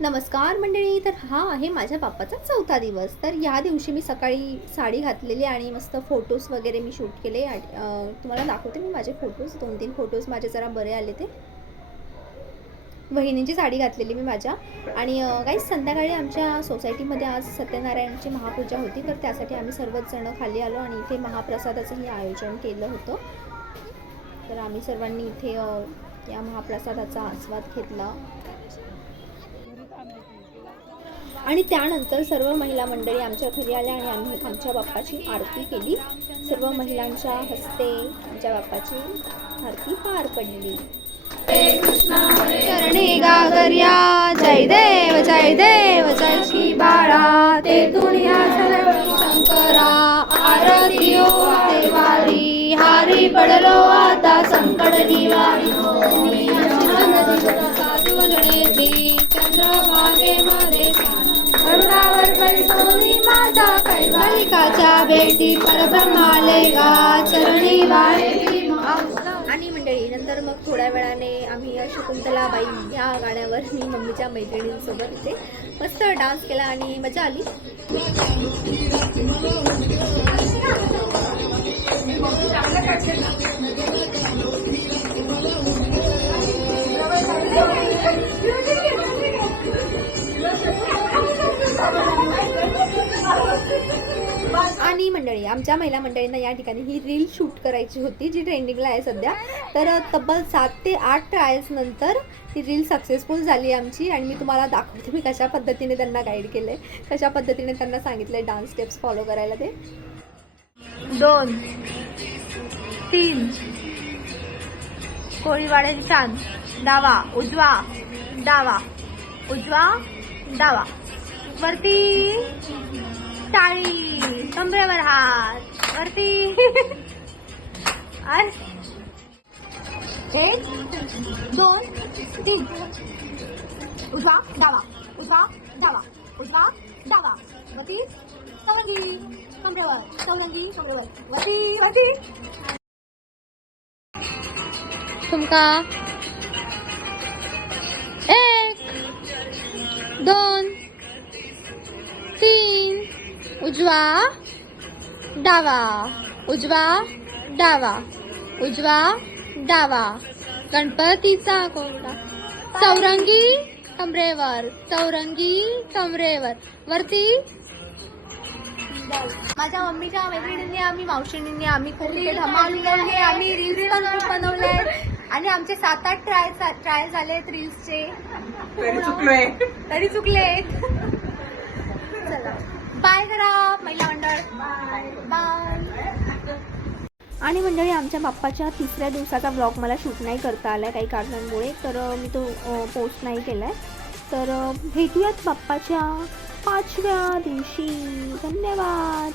नमस्कार मंडळी तर हा आहे माझ्या बाप्पाचा चौथा दिवस. तर या दिवशी मी सकाळी साडी घातलेली आणि मस्त फोटोज वगैरे मी शूट केले. तुम्हाला दाखवते मी माझे फोटोज दोन तीन फोटोज माझे जरा बरे आले ते. वहिनींची साडी घातलेली मी माझ्या. आणि काही संध्याकाळी आमच्या सोसायटीमध्ये आज सत्यनारायणची महापूजा होती. तर त्यासाठी आम्ही सर्वच जण खाली आलो आणि इथे महाप्रसादाचंही आयोजन केलं होतं. तर आम्ही सर्वांनी इथे या महाप्रसादाचा आस्वाद घेतला. आणि त्यानंतर सर्व महिला मंडळी आमच्या घरी आल्या आणि आम्ही आमच्या बाप्पाची आरती केली. सर्व महिलांच्या हस्ते आमच्या बाप्पाची आरती पार पडली. चरणी गागर्या जय देव जय देव जय श्री बाळा. ते दुनिया शंकरा आरती ओ देवारी हारी पडलो आता संकट निवारी. साधू करुणावर माझा भेटी परब्रह्माले गा चरणी वाळी आणि मंडळी नंतर मग थोड्या वेळाने आम्ही शकुंतलाबाई या गाण्यावर मी मम्मीच्या मैत्रिणींसोबत इथे मस्त डान्स केला आणि मजा आली. आणि मंडळी आमच्या महिला मंडळींना या ठिकाणी ही रील शूट करायची होती जी ट्रेंडिंगला आहे सध्या. तर तब्बल सात ते आठ ट्रायल्स नंतर रील सक्सेसफुल झाली आमची आणि मी तुम्हाला दाखवते मी कशा पद्धतीने त्यांना गाईड केले कशा पद्धतीने त्यांना सांगितले डान्स स्टेप्स फॉलो करायला ते. दोन तीन कोळीवाडे चांद डावा उजवा डावा उजवा डावा. वरती. टाळी कमरेवर हात. वरती. एक दोन तीन. उजवा डावा. उजवा डावा. उजवा डावा. वरती चौरंगी. कमरेवर चौरंगी कमरेवर वरती वरती. तुमका. एक दोन उजवा डावा. उजवा डावा. उजवा डावा. गणपतीचा कोरडा चौरंगी कमरेवर. चौरंगी कमरेवर. वरती माझ्या मम्मीच्या मैत्रिणींनी आम्ही मावशिणींनी आम्ही खूप धमाल उडवली आम्ही रील्स पण खूप बनवले आणि आमचे सात आठ ट्राय ट्राय झालेत रील्सचे तरी चुकलोय. तरी चुकलेत. चला बाय करा महिला मंडळ. बाय. आणि मंडळी आमच्या बाप्पाच्या तिसऱ्या दिवसाचा ब्लॉग मला शूट नाही करता आला काही कारणांमुळे तर मी तो पोस्ट नाही केला आहे तर भेटूयात बाप्पाच्या पाचव्या दिवशी. धन्यवाद.